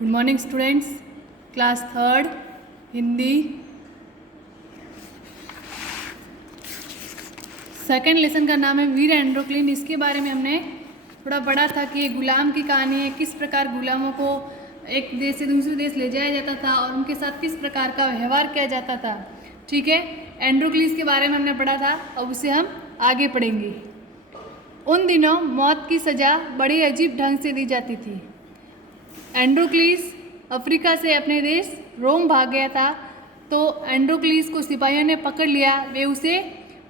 Good morning students, class third Hindi second lesson का नाम है वीर एंड्रोक्लिन। इसके बारे में हमने थोड़ा पढ़ा था कि गुलाम की कहानी है, किस प्रकार गुलामों को एक देश से दूसरे देश ले जाया जाता था और उनके साथ किस प्रकार का व्यवहार किया जाता था। ठीक है, एंड्रोक्लिस के बारे में हमने पढ़ा था, अब उसे हम आगे पढ़ेंगे। उन दिनों मौत की सज़ा बड़े अजीब ढंग से दी जाती थी। एंड्रोक्लिस अफ्रीका से अपने देश रोम भाग गया था, तो एंड्रोक्लिस को सिपाहियों ने पकड़ लिया। वे उसे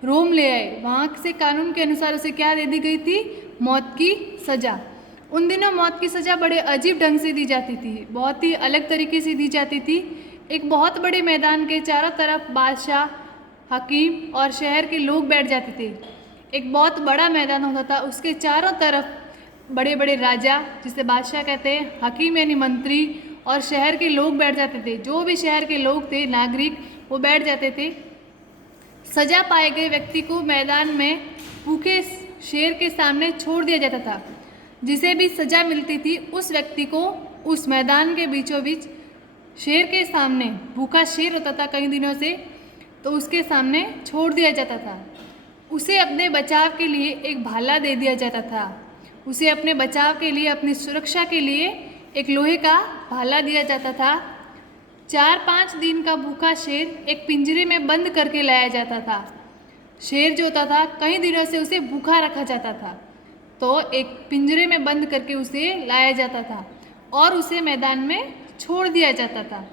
रोम ले आए। वहाँ से कानून के अनुसार उसे क्या दे दी गई थी? मौत की सज़ा। उन दिनों मौत की सज़ा बड़े अजीब ढंग से दी जाती थी, बहुत ही अलग तरीके से दी जाती थी। एक बहुत बड़े मैदान के चारों तरफ बादशाह, हकीम और शहर के लोग बैठ जाते थे। एक बहुत बड़ा मैदान होता था, उसके चारों तरफ बड़े बड़े राजा, जिसे बादशाह कहते हैं, हकीम यानी मंत्री, और शहर के लोग बैठ जाते थे। जो भी शहर के लोग थे, नागरिक, वो बैठ जाते थे। सजा पाए गए व्यक्ति को मैदान में भूखे शेर के सामने छोड़ दिया जाता था। जिसे भी सजा मिलती थी, उस व्यक्ति को उस मैदान के बीचों बीच शेर के सामने, भूखा शेर होता था कई दिनों से, तो उसके सामने छोड़ दिया जाता था। उसे अपने बचाव के लिए एक भाला दे दिया जाता था। उसे अपने बचाव के लिए, अपनी सुरक्षा के लिए एक लोहे का भाला दिया जाता था। 4-5 दिन का भूखा शेर एक पिंजरे में बंद करके लाया जाता था। शेर जो होता था, कई दिनों से उसे भूखा रखा जाता था, तो एक पिंजरे में बंद करके उसे लाया जाता था और उसे मैदान में छोड़ दिया जाता था।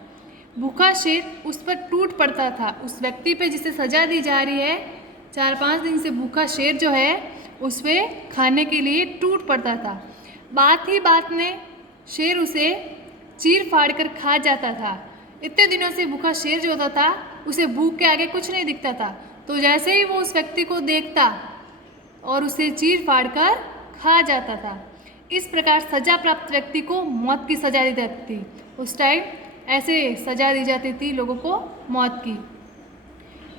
भूखा शेर उस पर टूट पड़ता था, उस व्यक्ति पे जिसे सजा दी जा रही है। 4-5 दिन से भूखा शेर जो है, उस पर खाने के लिए टूट पड़ता था। बात ही बात में शेर उसे चीर फाड़ कर खा जाता था। इतने दिनों से भूखा शेर जो होता था, उसे भूख के आगे कुछ नहीं दिखता था, तो जैसे ही वो उस व्यक्ति को देखता और उसे चीर फाड़ कर खा जाता था। इस प्रकार सजा प्राप्त व्यक्ति को मौत की सजा दी जाती थी। उस टाइम ऐसे सजा दी जाती थी लोगों को, मौत की।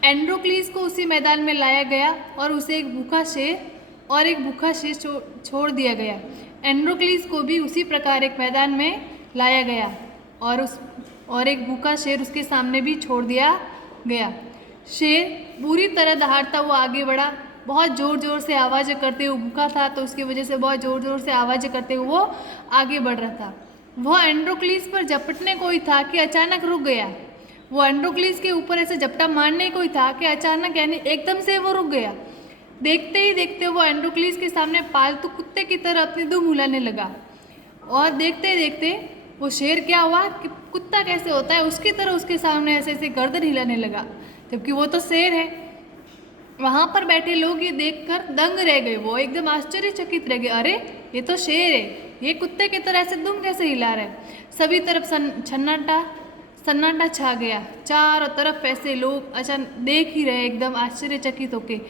एंड्रोक्लिस को उसी मैदान में लाया गया और उसे एक भूखा शेर छोड़ दिया गया। एंड्रोक्लिस को भी उसी प्रकार एक मैदान में लाया गया और एक भूखा शेर उसके सामने भी छोड़ दिया गया। शेर बुरी तरह दहाड़ता हुआ आगे बढ़ा, बहुत ज़ोर ज़ोर से आवाज़ें करते हुए, भूखा था तो उसकी वजह से बहुत ज़ोर ज़ोर से आवाज़ें करते हुए वो आगे बढ़ रहा था। वह एंड्रोक्लिस पर झपटने को ही था कि अचानक रुक गया। वो एंड्रोक्लिस के ऊपर ऐसे झपटा मारने को ही था कि अचानक, यानी एकदम से वो रुक गया। देखते ही देखते वो एंड्रोक्लिस के सामने पालतू कुत्ते की तरह अपनी दुम हिलाने लगा, और देखते ही देखते वो शेर क्या हुआ कि कुत्ता कैसे होता है उसकी तरह उसके सामने ऐसे ऐसे गर्दन हिलाने लगा, जबकि वो तो शेर है। वहाँ पर बैठे लोग ये देखकर दंग रह गए, वो एकदम आश्चर्यचकित रह गए। अरे, ये तो शेर है, ये कुत्ते की तरह ऐसे दुम कैसे हिला रहा है। सभी तरफ सन्नाटा छा गया। चारों तरफ ऐसे लोग अचानक देख ही रहे, एकदम आश्चर्यचकित होके।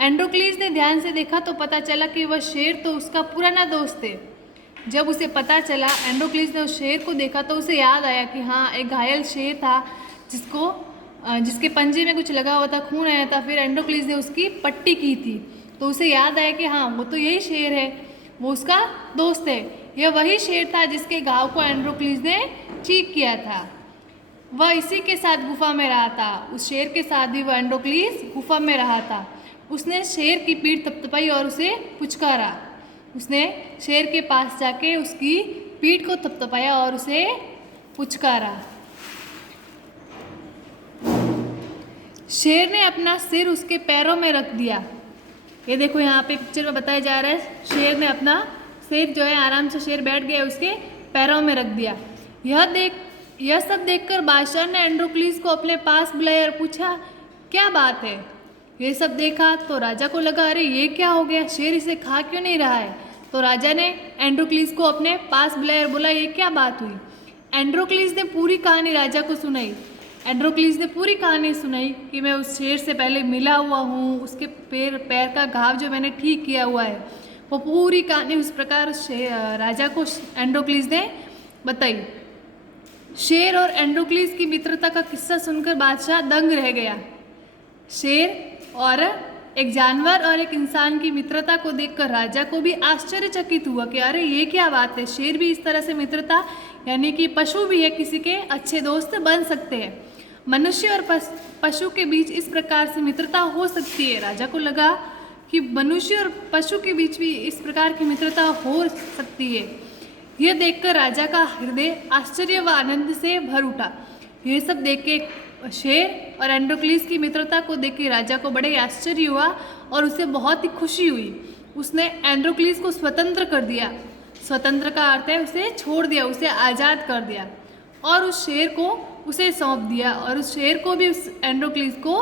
एंड्रोक्लिस ने ध्यान से देखा तो पता चला कि वह शेर तो उसका पुराना दोस्त है। जब उसे पता चला, एंड्रोक्लिस ने उस शेर को देखा तो उसे याद आया कि हाँ, एक घायल शेर था जिसके पंजे में कुछ लगा हुआ था, खून आया था। फिर एंड्रोक्लिस ने उसकी पट्टी की थी, तो उसे याद आया कि हाँ, वो तो यही शेर है, वो उसका दोस्त है। यह वही शेर था जिसके घाव को एंड्रोक्लिस ने ठीक किया था। वह इसी के साथ गुफा में रहा था। उस शेर के साथ भी वह एंड्रोक्लिस गुफा में रहा था। उसने शेर की पीठ थपथपाई और उसे पुचकारा। उसने शेर के पास जाके उसकी पीठ को थपथपाया और उसे पुचकारा। शेर ने अपना सिर उसके पैरों में रख दिया। ये देखो, यहाँ पे पिक्चर में बताया जा रहा है, शेर ने अपना सिर जो है, आराम से शेर बैठ गया, उसके पैरों में रख दिया। यह सब देखकर बादशाह ने एंड्रोक्लिस को अपने पास बुलाया और पूछा, क्या बात है। ये सब देखा तो राजा को लगा, अरे ये क्या हो गया, शेर इसे खा क्यों नहीं रहा है। तो राजा ने एंड्रोक्लिस को अपने पास बुलाया और बोला, ये क्या बात हुई। एंड्रोक्लिस ने पूरी कहानी राजा को सुनाई। एंड्रोक्लिस ने पूरी कहानी सुनाई कि मैं उस शेर से पहले मिला हुआ हूँ, उसके पैर का घाव जो मैंने ठीक किया हुआ है। वो पूरी कहानी उस प्रकार राजा को एंड्रोक्लिस ने बताई। शेर और एंड्रोक्लिस की मित्रता का किस्सा सुनकर बादशाह दंग रह गया। शेर और एक जानवर और एक इंसान की मित्रता को देखकर राजा को भी आश्चर्यचकित हुआ कि अरे ये क्या बात है, शेर भी इस तरह से मित्रता यानी कि पशु भी है किसी के अच्छे दोस्त बन सकते हैं। मनुष्य और पशु के बीच इस प्रकार से मित्रता हो सकती है। राजा को लगा कि मनुष्य और पशु के बीच भी इस प्रकार की मित्रता हो सकती है। यह देखकर राजा का हृदय आश्चर्य व आनंद से भर उठा। यह सब देख के शेर और एंड्रोक्लिस की मित्रता को देख के राजा को बड़े आश्चर्य हुआ और उसे बहुत ही खुशी हुई। उसने एंड्रोक्लिस को स्वतंत्र कर दिया। स्वतंत्र का अर्थ है उसे छोड़ दिया, उसे आज़ाद कर दिया और उस शेर को उसे सौंप दिया और उस शेर को भी उस एंड्रोक्लिस को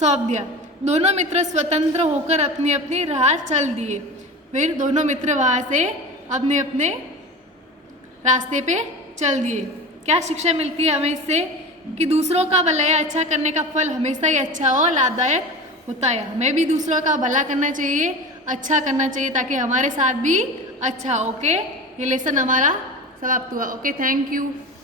सौंप दिया। दोनों मित्र स्वतंत्र होकर अपनी अपनी राह चल दिए। फिर दोनों मित्र वहाँ से अपने अपने रास्ते पे चल दिए। क्या शिक्षा मिलती है हमें इससे कि दूसरों का भला या अच्छा करने का फल हमेशा ही अच्छा और लाभदायक होता है। हमें भी दूसरों का भला करना चाहिए, अच्छा करना चाहिए ताकि हमारे साथ भी अच्छा। ओके, ये लेसन हमारा समाप्त हुआ। Okay, thank you.